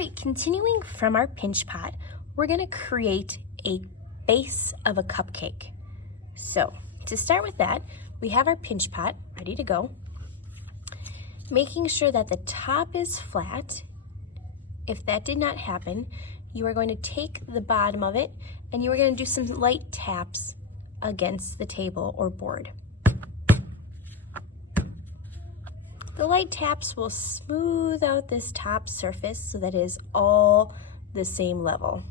right, continuing from our pinch pot, we're gonna create a base of a cupcake. So to start with that, we have our pinch pot ready to go. Making sure that the top is flat. If that did not happen, you are going to take the bottom of it and you are going to do some light taps against the table or board. The light taps will smooth out this top surface so that it is all the same level.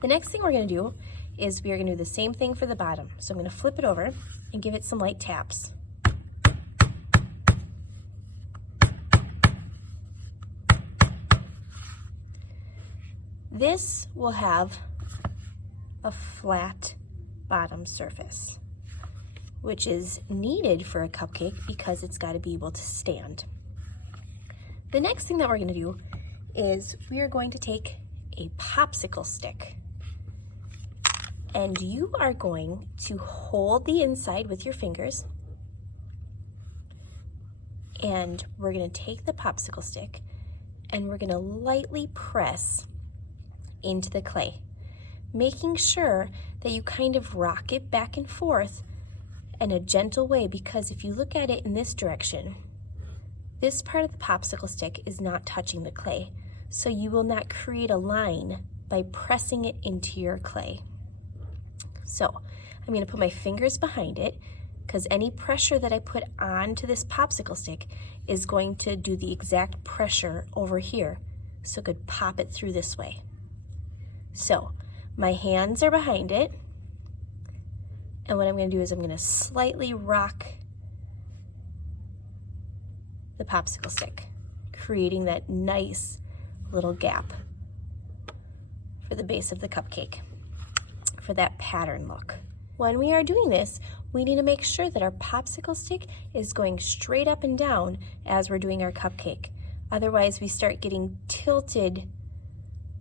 The next thing we're going to do is we are going to do the same thing for the bottom. So I'm going to flip it over and give it some light taps. This will have a flat bottom surface, which is needed for a cupcake because it's got to be able to stand. The next thing that we're going to do is we are going to take a popsicle stick, and you are going to hold the inside with your fingers, and we're going to take the popsicle stick and we're going to lightly press into the clay, making sure that you kind of rock it back and forth in a gentle way, because if you look at it in this direction, this part of the popsicle stick is not touching the clay, so you will not create a line by pressing it into your clay. So I'm going to put my fingers behind it, because any pressure that I put onto this popsicle stick is going to do the exact pressure over here, so it could pop it through this way. So my hands are behind it, and what I'm going to do is I'm going to slightly rock the popsicle stick, creating that nice little gap for the base of the cupcake, for that pattern look. When we are doing this, we need to make sure that our popsicle stick is going straight up and down as we're doing our cupcake. Otherwise, we start getting tilted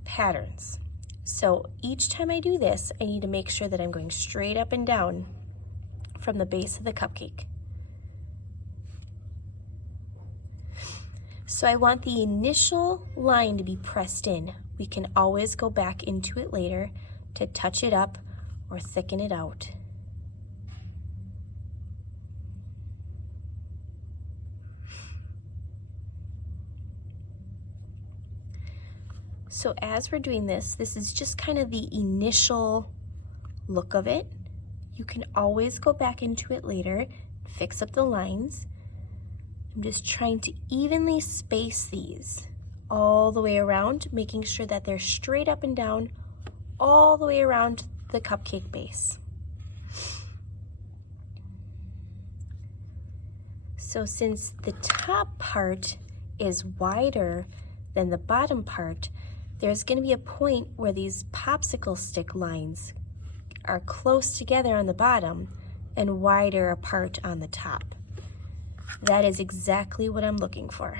patterns. So each time I do this, I need to make sure that I'm going straight up and down from the base of the cupcake. So I want the initial line to be pressed in. We can always go back into it later to touch it up or thicken it out. So as we're doing this, this is just kind of the initial look of it. You can always go back into it later, fix up the lines. I'm just trying to evenly space these all the way around, making sure that they're straight up and down all the way around the cupcake base. So since the top part is wider than the bottom part, there's going to be a point where these popsicle stick lines are close together on the bottom and wider apart on the top. That is exactly what I'm looking for.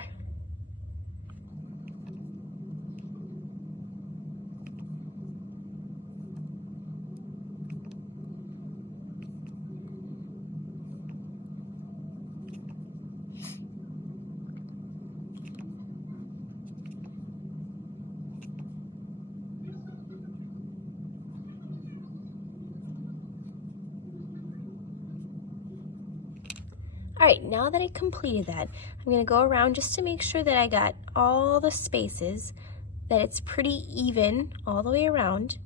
All right, now that I completed that, I'm going to go around just to make sure that I got all the spaces, that it's pretty even all the way around.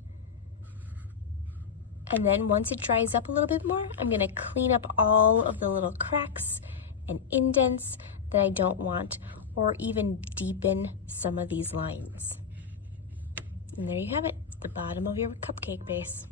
And then once it dries up a little bit more, I'm going to clean up all of the little cracks and indents that I don't want, or even deepen some of these lines. And there you have it, the bottom of your cupcake base.